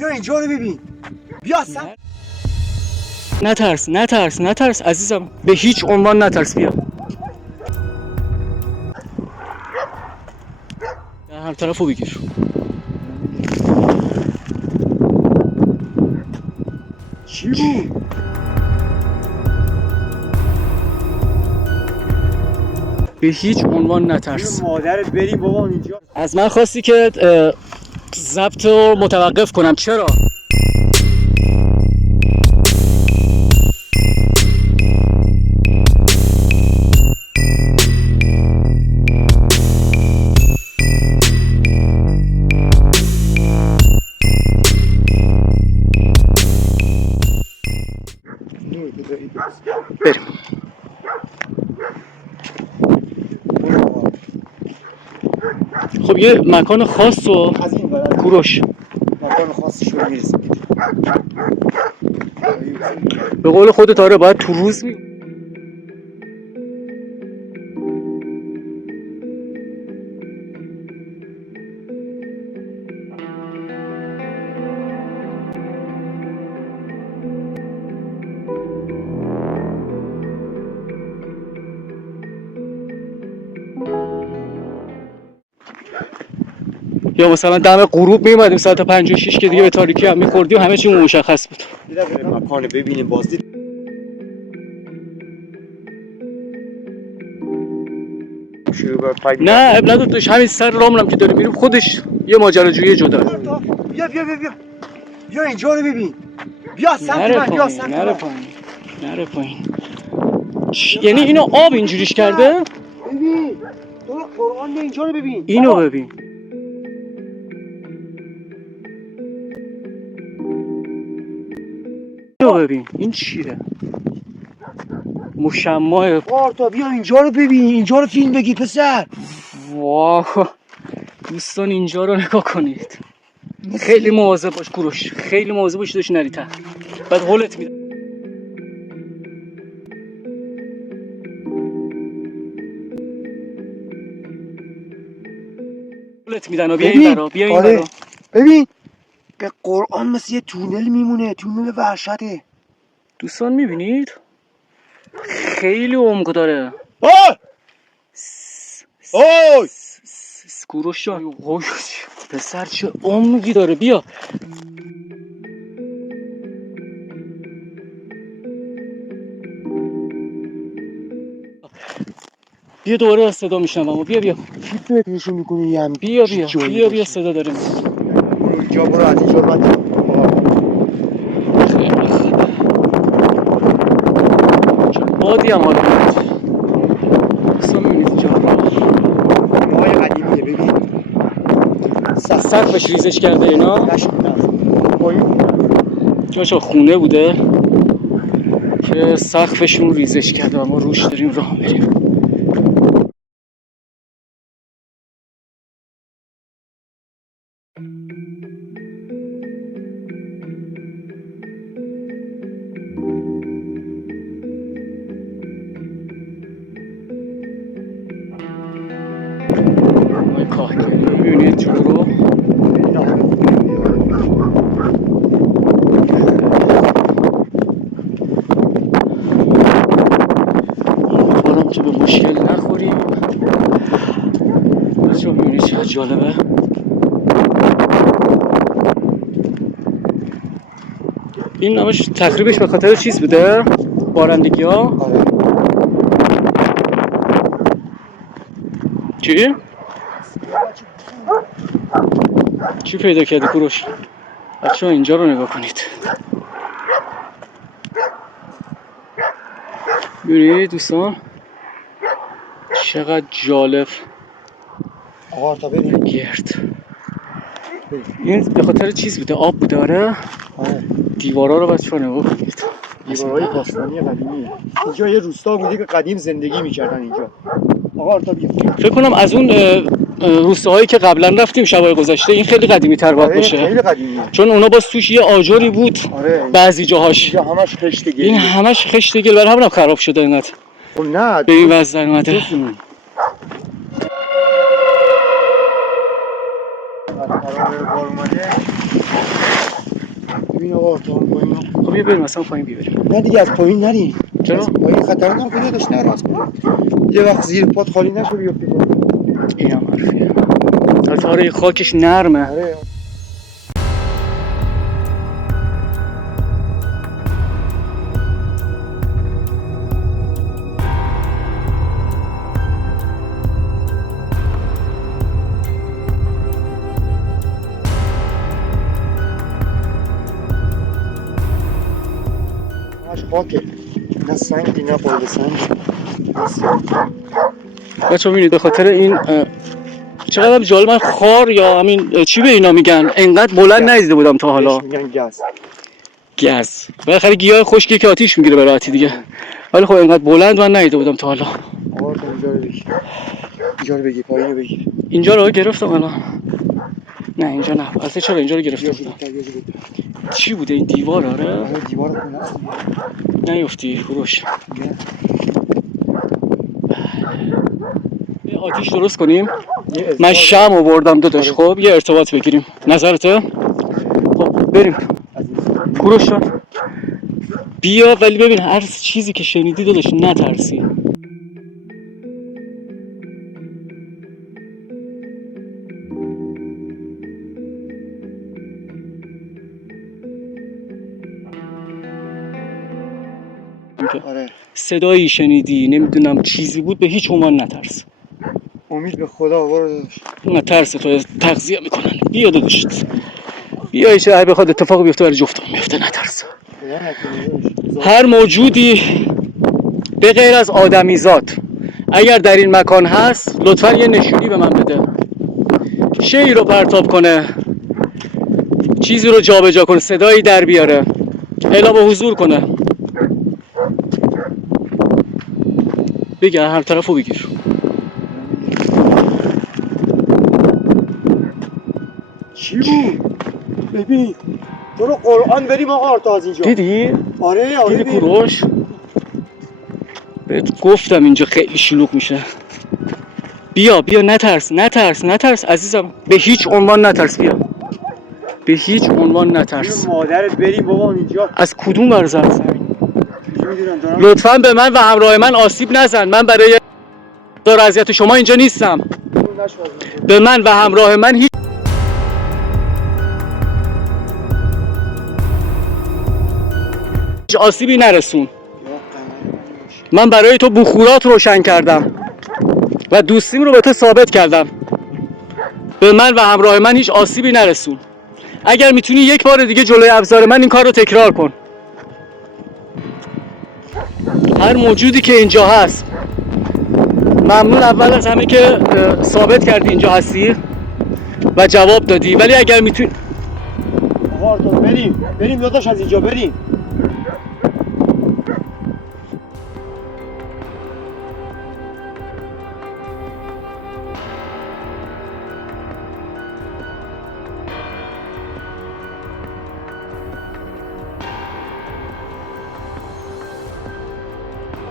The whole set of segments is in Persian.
بیا اینجا رو ببین. بیا سم. نترس عزیزم، به هیچ عنوان نترس. بیا هر طرفو بگیر. چی بود؟ به هیچ عنوان نترس. مادرت بریم بابا اینجا. از من خواستی که ضبط رو متوقف کنم. چرا؟ بریم. خب یه مکان خاص و از این ور کوروش مکان خاصی شو میرسیم. به قول خودت آره باید تو روز یا مثلا دم غروب میومدیم ساعت 5 و 6 که دیگه به تاریکی هم میخوردیم همه چی مشخص بود. دیدم مکان ببینیم بازدید. نه اب نداشت، همین سر رامونم که داره میریم خودش یه ماجراجویی جدا. بیا بیا اینجا رو ببین. بیا سمت من. بیا سمت من. نره پایین. یعنی اینو آب اینجوریش کرده؟ ببین تو قرآن اینجا رو ببین. اینو ببین. این چیه؟ مشمع. آرتا بیا اینجا رو ببین. اینجا رو فیلم بگیر پسر. واه دوستان اینجا رو نگاه کنید. خیلی مواظب باش کوروش، خیلی مواظب باش داشت نری ته. بعد هولت میدن. هولت میدن. بیا این برا، بیا این برا. ببین به قرآن مثل یه تونل میمونه. تونل وحشته. دوستان میبینید؟ خیلی عمق داره. اوی کوروش جان پسر چه عمقی داره. بیا بیا دوباره از صدا میشنم. اما بیا چی فکرشو میکنی هم؟ بیا صدا داره. برو اینجا، برو از اینجا بعد چه بادی هم حالا دوستان میبینید اینجا های قدیمیه. ببین سقفش ریزش کرده. اینا جاشا خونه بوده که سقفشون ریزش کرده و ما روش داریم راه میریم. کاهگلی میبینید جلو رو. امیدوارم که به مشکل نخوریم. بچه‌ها میبینید چقدر جالبه. این نمش تقریبش به خاطر چیز بوده، بارندگی ها. چی پیدا کردی کوروش؟ بچه ها اینجا رو نگاه کنید. ببینید دوستان چقدر جالب. آقا تا بریم گرد. این به خاطر چیز بوده، آب بوده. آره دیوارا رو بچه ها نگاه کنید. دیوارهای باستانی قدیمی. اینجا یه روستا بوده که قدیم زندگی میکردن اینجا. آقا تا بیا. فکر کنم از اون روستاهایی که قبلا رفتیم شبای گذشته این خیلی قدیمی تر باید باشه. خیلی قدیمیه. چون اونا باز توش یه آجری بود. بعضی جاهاش اینجا همش خشت گل. این همش خشت گل، برای همینم خراب شده اینقدر. خب نه به این وضع در اومده. ببین آقا تو هم پایین ها. خب بیا بریم مثلا پایین بیاریم. نه دیگه از پایین نریم. چرا؟ از پایین خطرناک کنه داشت نه راست کنه. یه وقت زیر پات خالی نشه بیفتی پایین. این هم حرفیه. البته آره خاکش نرمه. آره همش خاکه. نه سنگی نه قابل سنگی. بچه ببینید به خاطر این چقدر هم جالب، من خار یا همین چی به اینا میگن انقدر بلند ندیده بودم تا حالا. بهش میگن گز. گز. بالاخره گیاه خشکی که آتیش میگیره به راحتی دیگه. ولی خب انقدر بلند من ندیده بودم تا حالا. آقا تو اینجا رو بگیر. اینجا رو بگیر پایین رو بگیر. اینجا رو گرفتم الان. نه اینجا نه. اصلا چرا اینجا رو گرفته بودم؟ چی بوده این دیوار؟ آره آره دیوار خونه است دیگه. نیفتی فروش. یه آتیش درست کنیم. من شمع آوردم داداش. خب یه ارتباط بگیریم. نظرته؟ خب بریم. کوروش جان بیا، ولی ببین هر چیزی که شنیدی داداش نترسی. آره صدایی شنیدی نمیدونم چیزی بود به هیچ عنوان نترس. امید به خدا برو داداش. نه ترس تو تغذیه میکنن. بیا داداش بیا، چه هر بخواد اتفاق بیفته برای جفتمون میفته، نترس. خدا نکنه داداش. هر موجودی به غیر از آدمیزاد اگر در این مکان هست لطفا یه نشونی به من بده. شی'i رو پرتاب کنه، چیزی رو جابجا کنه، صدایی در بیاره، اعلام حضور کنه. بگیر هر طرفو بگیر. چی بود؟ ببین تو رو قرآن بریم آقا تا از اینجا. دیدی؟ آره دیدی کوروش؟ بهت گفتم اینجا خیلی شلوغ میشه. بیا بیا، نترس نترس نترس عزیزم، به هیچ عنوان نترس. بیا به هیچ عنوان نترس. مادرت بریم بابا اینجا. از کدوم ور زمین؟ نمیدونم دارم. لطفاً به من و همراه من آسیب نزن. من برای دار اذیت شما اینجا نیستم. به من و همراه من هیچ آسیبی نرسون. من برای تو بخورات روشن کردم و دوستیم رو به تو ثابت کردم. به من و همراه من هیچ آسیبی نرسون. اگر میتونی یک بار دیگه جلوی ابزار من این کار رو تکرار کن. هر موجودی که اینجا هست، ممنون اول از همه که ثابت کردی اینجا هستی و جواب دادی، ولی اگر میتونی آقا تو بریم داداش از اینجا بریم.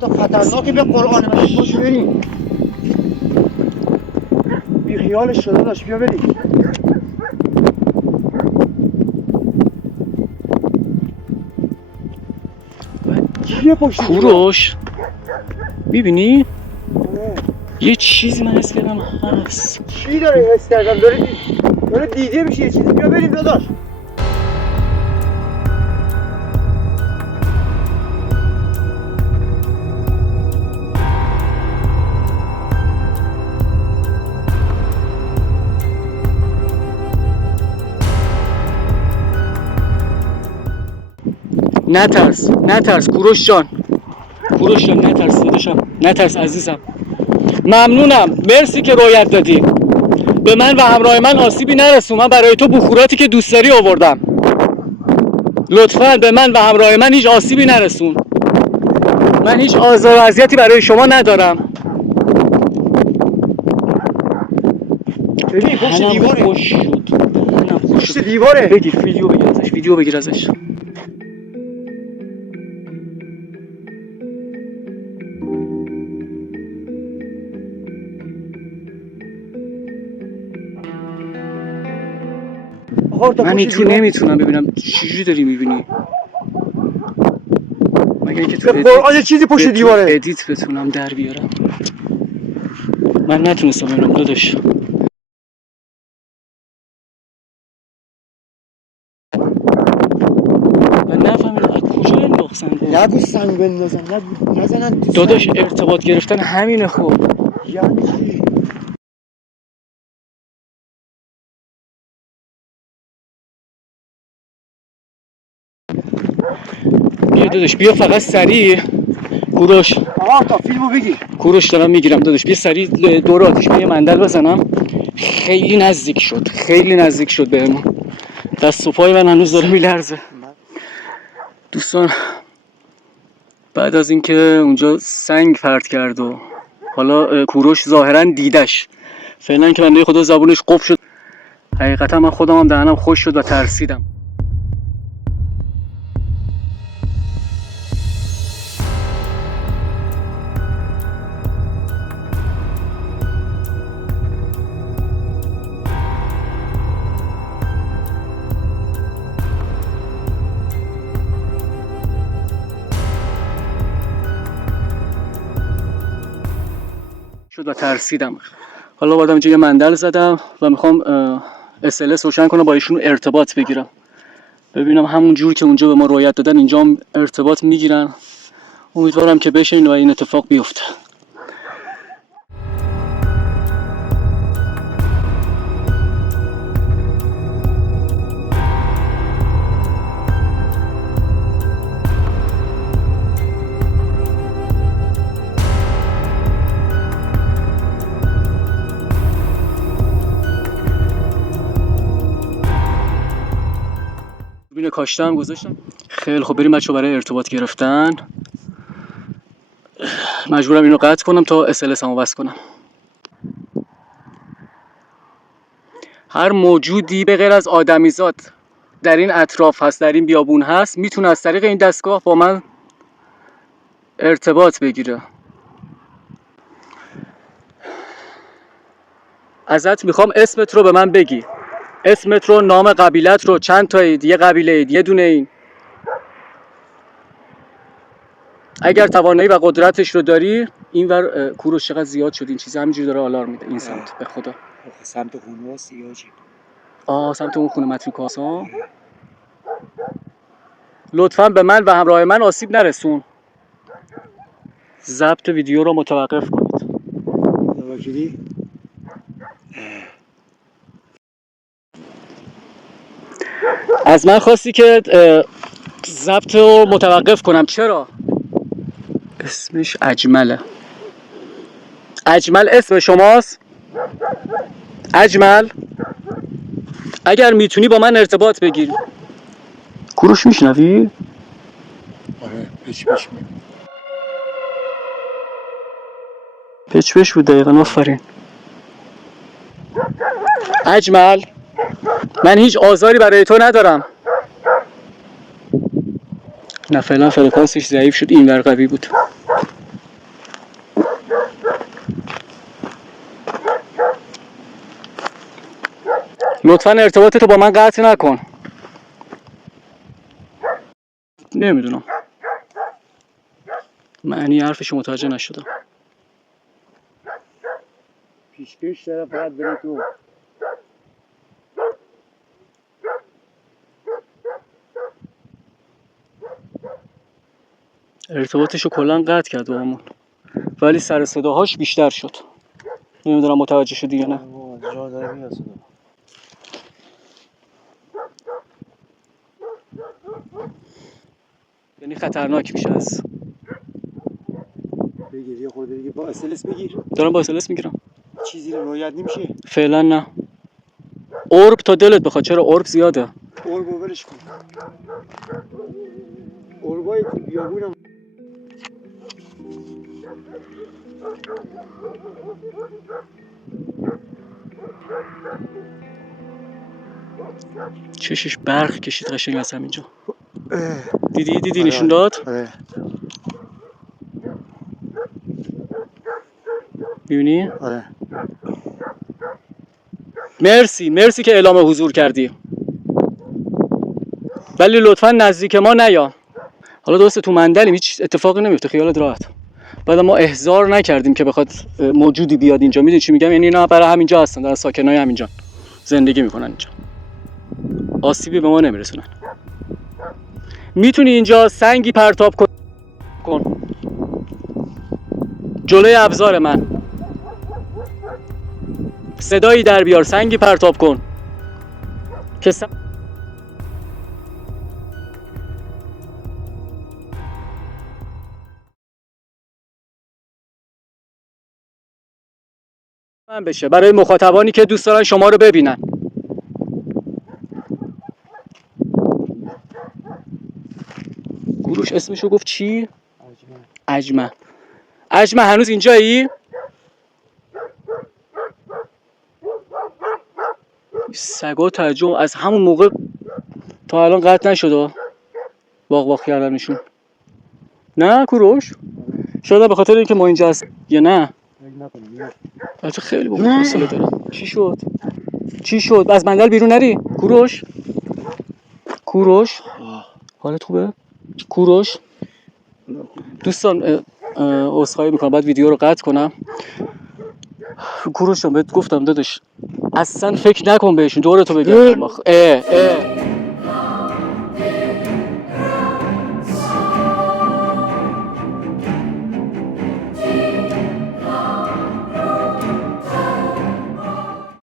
تو خطرناکه به قرآن مجید باش بریم. بی خیالش شده داشت بیا بریم. کیه پشت کوروش میبینی؟ یه چیزی من حس کردم هست. چی داره حس کردم؟ داره دیده میشه یه چیزی. بیا بریم داداش. نترس نترس کوروش جان، کوروش جان نترس داداشم، نترس عزیزم. ممنونم، مرسی که رویت دادی. به من و همراه من آسیبی نرسون. من برای تو بخوراتی که دوست داری آوردم. لطفاً به من و همراه من هیچ آسیبی نرسون. من هیچ آزار و اذیتی برای شما ندارم. ببین پشت دیواره. خوش شد. پشت دیواره. بگیر ویدیو بگیر ازش، ویدیو بگیر ازش. آقا 4 تا من پشت این تو دیوار. نمیتونم ببینم چجوری داری میبینی. مگه اینکه تو به قرآن یه چیزی پشت دیواره. ادیت بتونم در بیارم. من نتونستم ببینم داداش. من نفهمیدم از کجا انداختن. نگو سنگ بندازن، نگو نزنن تو داداش سنگ. ارتباط گرفتن همینه خب. یعنی چی؟ بیا داداش بیا فقط سریع. کوروش آقا تا فیلمو بگیر. کوروش دارم میگیرم داداش. بیا سریع دور آتیش یه مندل بزنم. خیلی نزدیک شد، خیلی نزدیک شد بهمون. دست و پای من هنوز داره میلرزه. دوستان بعد از اینکه اونجا سنگ پرت کرد و حالا کوروش ظاهرا دیدش، فعلا که بنده خدا زبونش قفل شد. حقیقتا من خودم هم دهنم خوش شد و ترسیدم. حالا بعدم اینجا یه مندل زدم و میخوام SLS روشن کنم، با ایشون ارتباط بگیرم، ببینم همون جور که اونجا به ما رویت دادن اینجا هم ارتباط میگیرن. امیدوارم که بشه و این اتفاق بیفته. دوربین کاشته هم گذاشتم. خیلی خب بریم بچه‌ها برای ارتباط گرفتن. مجبورم اینو قطع کنم تا SLS همو بس کنم. هر موجودی به غیر از آدمیزاد در این اطراف هست، در این بیابون هست، میتونه از طریق این دستگاه با من ارتباط بگیره. ازت میخوام اسمت رو به من بگی. اسمت رو، نام قبیلت رو، چند تایید، یه قبیله اید، یه دونه این. اگر توانایی و قدرتش رو داری، اینور کوروش چقدر زیاد شد این چیز، همینجوری داره آلارم میده این سمت. به خدا سمت خونه هست یاجی. سمت اون خونه متروکاس ها. لطفاً به من و همراه من آسیب نرسون. ضبط ویدیو رو متوقف کنید. نواکیدی؟ از من خواستی که ضبط رو متوقف کنم. چرا؟ اسمش اجمله. اجمل اسم شماست؟ اجمل اگر میتونی با من ارتباط بگیر. کوروش میشنوی؟ آره پچ پچ بود دقیقا. آفرین. اجمل من هیچ آزاری برای تو ندارم. نه فعلا فرکانسش ضعیف شد، این ور قوی بود. لطفاً ارتباطتو با من قطع نکن. نمیدونم، معنی حرفشو متوجه نشدم. پیشکش داره فقط بره تو. ارتباطشو کلا قطع کرد با همون، ولی سر صداهاش بیشتر شد. نمیدونم متوجه شدی یا نه. جا داره میاد صدا. یعنی خطرناک میشه. از بگیر یه خورده دیگه با SLS بگیر. دارم با SLS میگیرم. چیزی رو رویت نمیشه. فعلا نه. اورب تا دلت بخواد. چرا اورب زیاده؟ اوربو ولش کن. اوربای تو بیابونم. چشش برق کشید قشنگ از همینجا. دیدی آره نشون داد؟ آره. میبینی؟ آره. مرسی که اعلام حضور کردی. ولی لطفا نزدیک ما نیا. حالا درسته تو مندلیم، هیچ اتفاقی نمیفته، خیالت راحت. بعد ما احضار نکردیم که بخواد موجودی بیاد اینجا. میدونی چی میگم؟ یعنی اینا برای همینجا هستن، در ساکنای همینجا زندگی میکنن اینجا، آسیبی به ما نمیرسونن. میتونی اینجا سنگی پرتاب کن جلوی ابزار من، صدایی در بیار، سنگی پرتاب کن که من بشه برای مخاطبانی که دوست دارن شما رو ببینن. گروش اسمشو گفت چی؟ اجمه. اجمه هنوز اینجایی؟ سگا تعجب از همون موقع تا الان قطع نشده واق واق کردنشون. نه کوروش؟ شاید به خاطر اینکه ما اینجا هست یا نه؟ بچه خیلی با حوصله دارم. چی شد؟ چی شد؟ از منگل بیرون نری؟ کوروش؟ کوروش؟ حالت خوبه؟ کوروش؟ دوستان عذرخواهی میکنم بعد ویدیو رو قطع کنم. کوروش جان بهت گفتم داداش اصلا فکر نکن بهشون، دورتو بگردم.